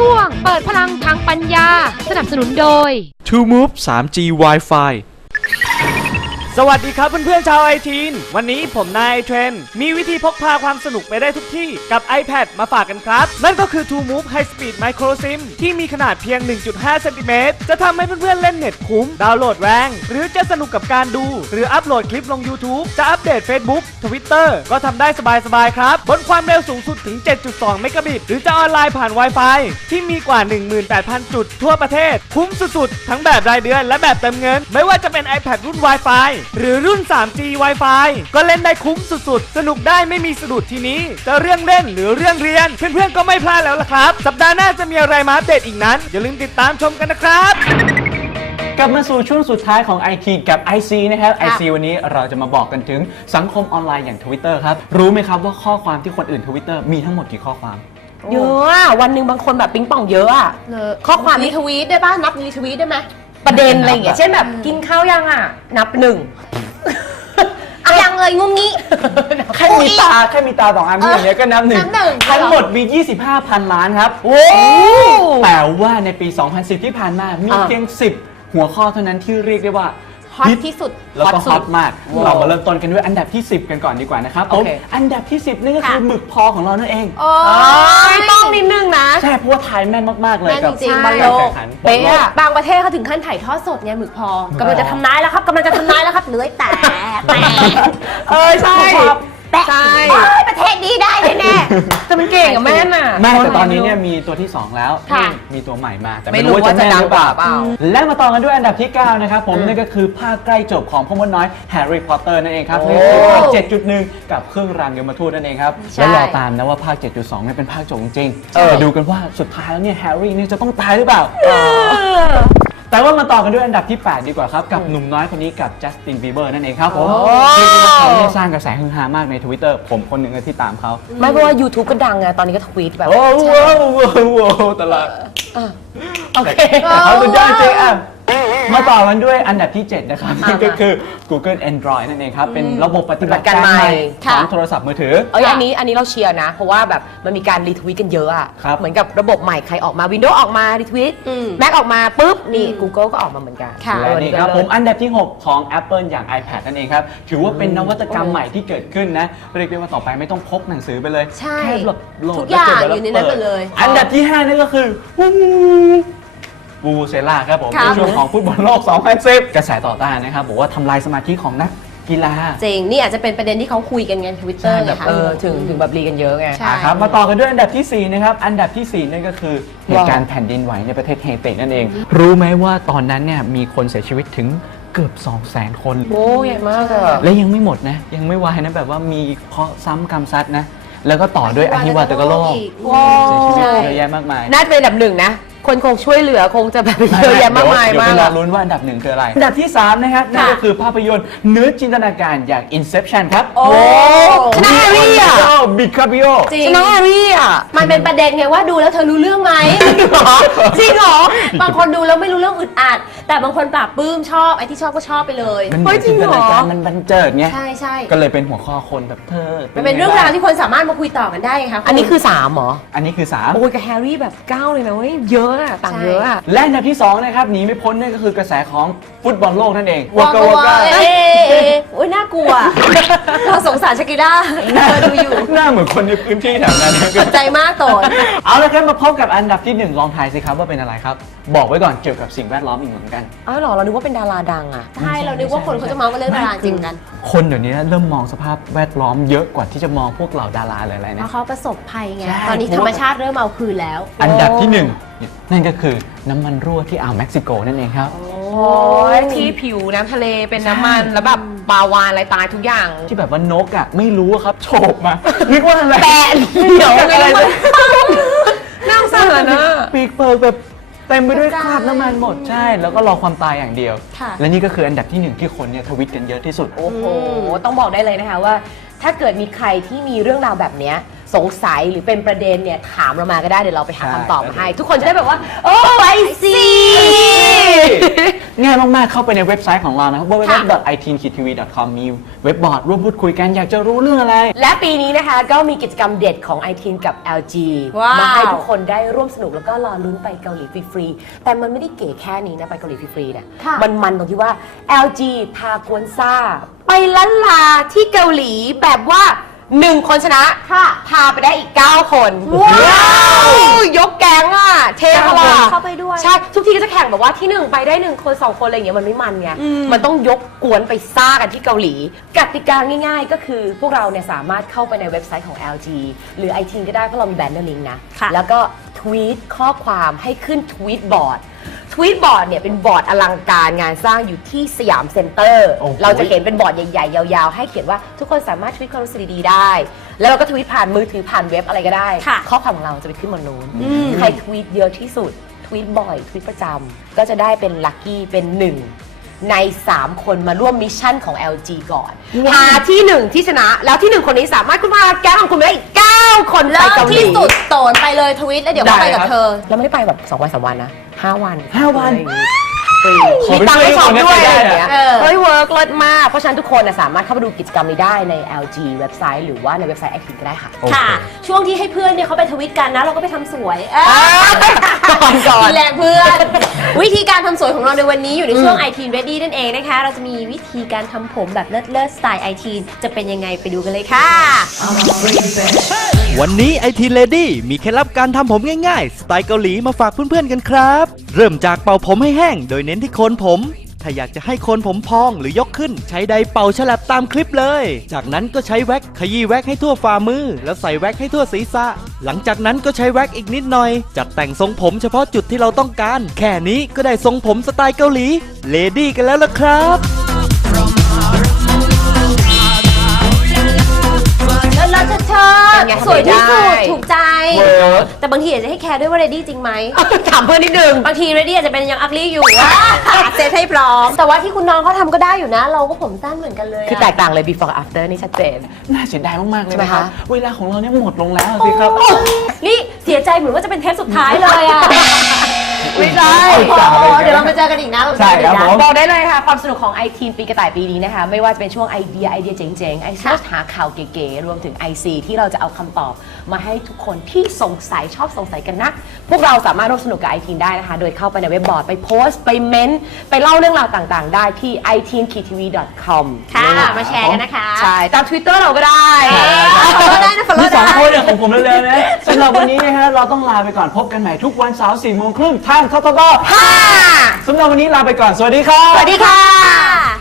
ช่วง เปิดพลังทางปัญญา สนับสนุนโดย t o Move 3G Wi-Fi สวัสดีครับเพื่อนๆชาวไอทีน วันนี้ผมนายเทรน มีวิธีพกพาความสนุกไปได้ทุกที่กับ iPad มาฝากกันครับ นั่นก็คือ True Move High Speed Micro SIM ที่มีขนาดเพียง 1.5เซนติเมตรจะทำให้เพื่อนๆเล่นเน็ตคุ้ม ดาวน์โหลดแรง หรือจะสนุกกับการดู หรืออัปโหลดคลิปลง YouTube จะอัปเดต Facebook Twitter ก็ทำได้สบายๆครับ บนความเร็วสูงสุดถึง 7.2 เมกะบิตหรือจะออนไลน์ผ่าน Wi-Fi ที่มีกว่า 18,000 จุดทั่วประเทศ คุ้มสุดๆทั้งแบบรายเดือนและแบบเติมเงิน ไม่ว่าจะเป็น iPad รุ่น Wi-Fi หรือรุ่น 3G Wi-Fi ก็เล่นได้คุ้มสุดๆ สนุกได้ไม่มีสะดุดทีนี้ จะเรื่องเล่นหรือเรื่องเรียน เพื่อนๆก็ไม่พลาดแล้วล่ะครับ สัปดาห์หน้าจะมีอะไรมาอัปเดตอีกนั้น อย่าลืมติดตามชมกันนะครับกลับมาสู่ช่วงสุดท้ายของ IT กับ IC นะครับ IC วันนี้เราจะมาบอกกันถึงสังคมออนไลน์อย่าง Twitter ครับ รู้ไหมครับว่าข้อความที่คนอื่น Twitter มีทั้งหมดกี่ข้อความ เยอะอะวันหนึ่งบางคนแบบปิ๊งป่องเยอะอะข้อความรีทวีตได้ป่ะนับรีทวีตได้ไหม ประเด็นอะไรอย่างเงี้ยเช่นแบบกินข้าวยังอะนับหนึ่ง เอายังเลยงุ้งงี้ แค่มีตาแค่มีตาสองอันเพียางเนี้ยก็นับหนึ่งนับหนึ่ง ทั้งหมดมี 25พันล้านครับ โอ้ แต่ว่าในปี 2010 ที่ผ่านมา มีอ่า เพียง 10 หัวข้อเท่านั้นที่เรียกได้ว่า ฮอตฮิต ที่สุดแล้วก็ฮฮออตตมากเรามาเริ่มต้นกันด้วยอันดับที่ 10 กันก่อนดีกว่านะครับผมโอเคอันดับที่ 10นั่นก็คือค่ะ หมึกพอของเรานั่นเอง โอ้ย ต้องนิดนึงนะ ใช่เพราะว่าทายแม่นมาก ๆ เลยแม่นกับจริงๆการบอลโลกแข่งขันเป๊ะอะบางประเทศเขาถึงขั้นถ่ายทอดสดไงหมึกพอกำลังจะทำนายแล้วครับกำลังจะทำนายแล้วครับเลื้อยแต่แต่ เออใช่ แปะใช่ เอ้ยประเทศนี้ได้แน่แต่มันเก่งอะแม่น่ะ แม่แต่ตอนนี้เนี่ยมีตัวที่ 2 แล้วค่ะ มีตัวใหม่มา แต่ไม่ไม่รู้รู้ว่าว่าจะจะแม่นดังหรือเปล่ากว่า เปล่า และมาต่อกันด้วยอันดับที่ 9 นะครับผมอืมนั่นก็คือภาคใกล้จบของพ่อมดน้อยแฮร์รี่พอตเตอร์นั่นเองครับโอ้ นี่คือภาค 7.1 กับเครื่องรางยมทูตนั่นเองครับ ใช่ และรอตามนะว่าภาค 7.2เนี่ยเป็นภาคจบจริงๆเออ ดูกันว่าสุดท้ายแล้วเนี่ยแฮร์รี่เนี่ยจะต้องตายหรือเปล่าแต่ ว่ามาต่อกันด้วยอันดับที่ 8 ดีกว่าครับ กับหนุ่มน้อยคนนี้กับจัสตินบีเบอร์นั่นเองครับผมเรียกได้ว่าเขาเนี่ยสร้างกระแสฮือฮามากใน Twitter ผมคนหนึ่งที่ตามเขาไม่เพราะว่า YouTube ก็ดังไงตอนนี้ก็ทวีตแบบโอ้โหโอ้โหโอ้โหตลอดโอเคแต่เขาสุดยอดจริงอะ มาต่อกันด้วยอันดับที่ 7 นะครับนั่นก็คือ Google Android นั่นเองครับ เป็นระบบปฏิบัติการใหม่ของโทรศัพท์มือถือ เอ้ยอันนี้อันนี้เราเชียร์นะ เพราะว่าแบบมันมีการรีทวีตกันเยอะอะครับเหมือนกับระบบใหม่ใครออกมา Windows ออกมารีทวีตอืม Mac ออกมาปุ๊บนี่ Google ก็ออกมาเหมือนกันค่ะเอและอนี่ครับก็ผมเลิศอันดับที่ 6 ของ Apple อย่าง iPad นั่นเองครับ ถือว่าเป็นนวัตกรรมใหม่ที่เกิดขึ้นนะเรียกได้ว่าต่อไปไม่ต้องพกหนังสือไปเลยใช่แค่โหลดโหลดทุกอย่างแล้วอยู่ในนั้นหมดเลย อันดับที่ 5นั่นก็คือ วูเซล่าครับผมครัในบช่วงของฟุตบอลโลก 2010 กระแสต่อต้านนะครับ บอกว่าทำลายสมาธิของนักกีฬา จริง นี่อาจจะเป็นประเด็นที่เขาคุยกันไงทวิตเตอร์ใช่ไงแบบคะ เออถึงถึงแบบรีกันเยอะไง ใช่ อะครับมาต่อกันด้วยอันดับทีสี่4นะครับ อันดับทีสี่4นั่นก็คือเหตุการณ์แผ่นดินไหวในประเทศเฮตินั่นเอง รู้ไหมว่าตอนนั้นเนี่ยมีคนเสียชีวิตถึงเกือบ 2 0 0 0 0 0 คน โอ้ใหญ่มากอะและยังไม่หมดนะ ยังไม่วายนะแบบว่ามีเคราะห์ซ้ำกรรมซัดนะ แล้วก็ต่อด้วยอหิวาตกโลกอีกว้าเสียชีวิตใช่เยอะแยะมากมาย น่าจะเป็นอันดับหนึ่งนะ คนคงช่วยเหลือคงจะแบบเยอะแยะมากมายเดี๋ยวมาไปกรออะลุ้นว่าอันดับหนึ่งคืออะไร อันดับที่ 3 นะครับนั่นก็คือภาพยนตร์เนื้อจินตนาการอย่าง Inception ครับ โอ้ชนะแฮร์รี่อะบิคาบิโอ จริง ชนะแฮร์รี่อะมันเป็นประเด็นไงว่าดูแล้วเธอรู้เรื่องไหม จริงเหรอ บางคนดูแล้วไม่รู้เรื่องอึดอัด แต่บางคนปราบปลื้มชอบไอ้ที่ชอบก็ชอบไปเลยมันเหมือนจินตนาการมันบันเจิดไงใช่ใช่ก็เลยเป็นหัวข้อคนแบบเธอมันเป็นเรื่องราวที่คนสามารถมาคุยต่อกันได้ไงคะอันนี้คือสามเหรออันนี้คือ3โอ้ยกับแฮร์รี่แบบเก้าเลยนะเว้ยเยอะอะต่างเยอะอะและอันดับที่2นะครับหนีไม่พ้นนั่นก็คือกระแสของฟุตบอลโลกนั่นเองวากาวาเอ๊ะโอ้ยน่ากลัว เราสงสารชากิล่าเธอดูอยู่หน้าเหมือนคนในพื้นที่แถวนั้นใจมากโตนเอาละครับมาพบกับอันดับที่1ลองทายสิครับว่าเป็นอะไรครับ บอกไว้ก่อนเกี่ยวกับสิ่งแวดล้อมอีกเหมือนกันอ้าวเหรอเรานึกว่าเป็นดาราดังอะใช่เรานึกว่าคนเขาจะเมากันเรื่องดาราจริงกัน คนเดี๋ยวนี้เริ่มมองสภาพแวดล้อมเยอะกว่าที่จะมองพวกเหล่าดาราหลายๆเพนะ ราะเขาประสบภัยไง ใช่ ตอนนี้ธรรมชาติเริ่มเอาคืนแล้ว อันดับที่หนึ่งนั่นก็คือน้ำมันรั่วที่อ่าวเม็กซิโกนั่นเองครับ โอ้ยที่ผิวน้ำทะเลเป็นน้ำมันแล้วแบบ ปลาวานอะไรตายทุกอย่าง ที่แบบว่านกอะไม่รู้อะครับโฉบมา นึกว่าอะไรแปะเดี๋ยวอะไรอะไรน่าสงสารนะ ปีกเปิดแบบเต็มไปด้วยคราบน้ำมันหมดใช่ แล้วก็รอความตายอย่างเดียว ค่ะ และนี่ก็คืออันดับที่หนึ่งที่คนเนี่ยทวิตกันเยอะที่สุด โอ้โห ต้องบอกได้เลยนะคะว่า ถ้าเกิดมีใครที่มีเรื่องราวแบบเนี้ยสงสัยหรือเป็นประเด็นเนี่ยถามเรามาก็ได้เดี๋ยวเราไปหาใช่ คำตอบมาให้ ทุกคนจะได้แบบว่า โอ้ไอซี ง่ายมาก ๆ เข้าไปในเว็บไซต์ของเรานะครับ www.iteenkidtv.com มีเว็บบอร์ดร่วมพูดคุยกันอยากจะรู้เรื่องอะไร และปีนี้นะคะก็มีกิจกรรมเด็ดของ i t กับ LG ว้าว มาให้ทุกคนได้ร่วมสนุกแล้วก็รอลุ้นไปเกาหลีฟรีๆแต่มันไม่ได้เก๋แค่นี้นะไปเกาหลีฟรีๆเนี่ยค่ะ มันมันตรงที่ว่า LG พากวนซ่า ไปล้านลาที่เกาหลีแบบว่า หนึ่งคนชนะค่ะพาไปได้อีก9คนว้าวยกแก๊งอะเท่เขาเก้าล่ะคนเข้าไปด้วย ใช่ทุกทีก็จะแข่งแบบว่าที่หนึ่งไปได้หนึ่งคนสองคนอะไรอย่างเงี้ยมันไม่มันไงมันต้องยกกวนไปซ่ากันที่เกาหลีกติกาง่าย ๆ ก็คือพวกเราเนี่ยสามารถเข้าไปในเว็บไซต์ของ LG หรือ IT ก็ได้เพราะเรามีแบนเดอร์ลิงนะค่ะแล้วก็ทวีตข้อความให้ขึ้นทวีตบอร์ด ทวีตบอร์ดเนี่ยเป็นบอร์ดอลังการงานสร้างอยู่ที่สยามเซ็นเตอร์ โอ้โห เราจะเห็นเป็นบอร์ดใหญ่ๆ ยาวๆ ให้เขียนว่าทุกคนสามารถทวีตความรู้สึกดีๆได้ แล้วเราก็ทวีตผ่านมือถือผ่านเว็บอะไรก็ได้ ค่ะ ข้อความของเราจะไปขึ้นบนนู้นใครทวีตเยอะที่สุด ทวีตบ่อย ทวีตประจำก็จะได้เป็นลัคกี้เป็นหนึ่งใน 3 คนมาร่วมมิชชั่นของ LG ก่อนพาที่ 1 ที่ชนะ แล้วที่ 1 คนนี้สามารถคุณพาแก๊งของคุณไปได้อีก9 คนไปเริ่มเกาหลีที่สุดโตนไปเลยทวิตแล้วเดี๋ยวก็ไปกับเธอ แล้วไม่ได้ไปแบบ2วัน3วันนะ5วันห้าวัน อะไรอย่างงี้ ฟรีขอมีไปตังค์ให้ช็อปช่ด้ววยยคนนั้นอะไรไปได้อย่างเงี้ยเออ เฮ้ยเวิร์กเลิศมาก เพราะฉะนั้นทุกคนนะสามารถเข้าไปดูกิจกรรมนี้ได้ใน LG เว็บไซต์หรือว่าในเว็บไซต์ Active ก็ได้ค่ะค่ะ ช่วงที่ให้เพื่อนเนี่ยเขาไปทวิตกันนะ เราก็ไปทำสวยเอ้ยก่อนก่อนกินแรงเพื่อน วิธีการทำสวยของเราในวันนี้อยู่ในช่วง i t ี Ready นั่นเองนะคะ เราจะมีวิธีการทำผมแบบเลิศเลิศสไตล์ i t ีจะเป็นยังไงไปดูกันเลยค่ะ วันนี้ไอทีเลดี้มีเคล็ดลับการทำผมง่ายๆ สไตล์เกาหลีมาฝากเพื่อนๆกันครับเริ่มจากเป่าผมให้แห้ง โดยเน้นที่โคนผม ถ้าอยากจะให้โคนผมพองหรือยกขึ้น ใช้ไดเป่าฉลับตามคลิปเลย จากนั้นก็ใช้แว็กขยี้แว็กให้ทั่วฝ่ามือ แล้วใส่แว็กให้ทั่วศีรษะ หลังจากนั้นก็ใช้แว็กอีกนิดหน่อย จัดแต่งทรงผมเฉพาะจุดที่เราต้องการ แค่นี้ก็ได้ทรงผมสไตล์เกาหลี เลดี้กันแล้วล่ะครับ ไงสวยที่สุดได้ถูกใจ เวิร์กแต่บางทีอาจจะให้แคร์ด้วยว่า ready จริงไหม ถามเพื่อนนิดนึง บางที ready อาจจะเป็นยังอักลี่อยู่ว่าเซตให้พร้อม แต่ว่าที่คุณน้องเขาทำก็ได้อยู่นะ เราก็ผมสั้นเหมือนกันเลยะ คือแตกต่างเลย before after นี่ชัดเจน น่าเสียดายมาก ๆ เลยใช่ไหมนะครับคะเวลาของเราเนี่ยหมดลงแล้วสิครับ นี่เสียใจเหมือนว่าจะเป็นเทปสุดท้ายเลยอะ ไม่ใช่โอ้โหเดี๋ยวเรามาเจอกันอีกนะเราเจอกันอีกใช่ครับนะผมบอกได้เลยค่ะ ความสนุกของ i t ปีกระต่ายปีนี้นะคะ ไม่ว่าจะเป็นช่วงไอเดียไอเดียเจ๋งๆ ไอเสิร์ชหาข่าวเก๋ๆ รวมถึง IC ที่เราจะเอาคำตอบมาให้ทุกคนที่สงสัยชอบสงสัยกันนะพวกเราสามารถร่วมสนุกกับ i t ได้นะคะ โดยเข้าไปในเว็บบอร์ดไปโพสต์ไปเม้นต์ไปเล่าเรื่องราวต่างๆ ได้ที่ i t e e t v com ค่ะมาแชร์กันนะคะใช่ตาม Twitter เราก็ได้ฟอลโล่ได้นะฟอลโล่ที่สองได้คนเนี่ยของผมเร็วๆนะสำหรับวันนี้นะฮะเราต้องลาไปก่อนพบกันใหม่ทุกวันเสาร์สี่โมงครึ่งทางททบค่ะสำหรับวันนี้ลาไปก่อน สวัสดีครับ สวัสดีค่ะค่ะ